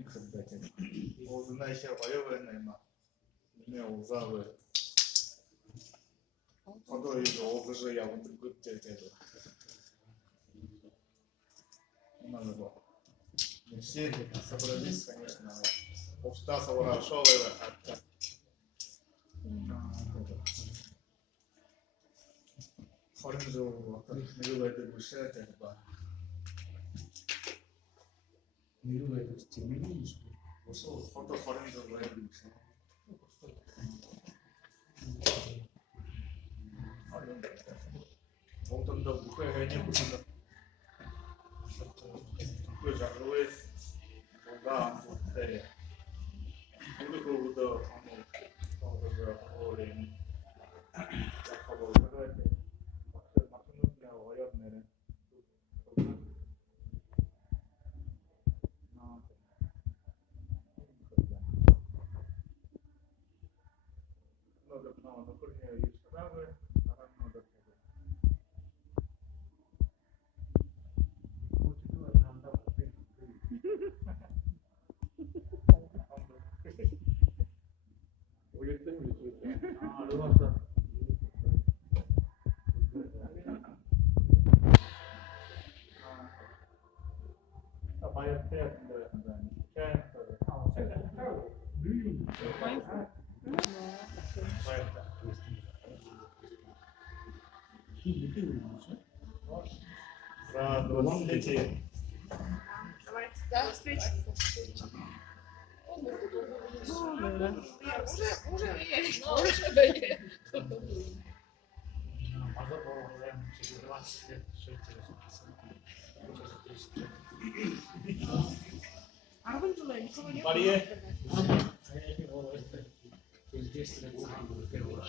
Никогда не. Узна еще воеванная ма. Не узавы. Потом еще уже я вот гуд это. Надо было. Все собрались, конечно. Общество собрало это. Хоринзо милует душа это. Милует стимулирует. Просто фото хоринзо милует душа. 어떤 더 무게냐 무슨 그 장르에 뭔가 안 좋대. 우리 그거부터 오래 약하고 그럴 때 맞추는 게 어렵네. 너도 나와서 그러냐 이 사람을 나랑 너도 За 20-летие. Давайте, до встречи. Уже доели. Арбанжула, никого не Мария. было.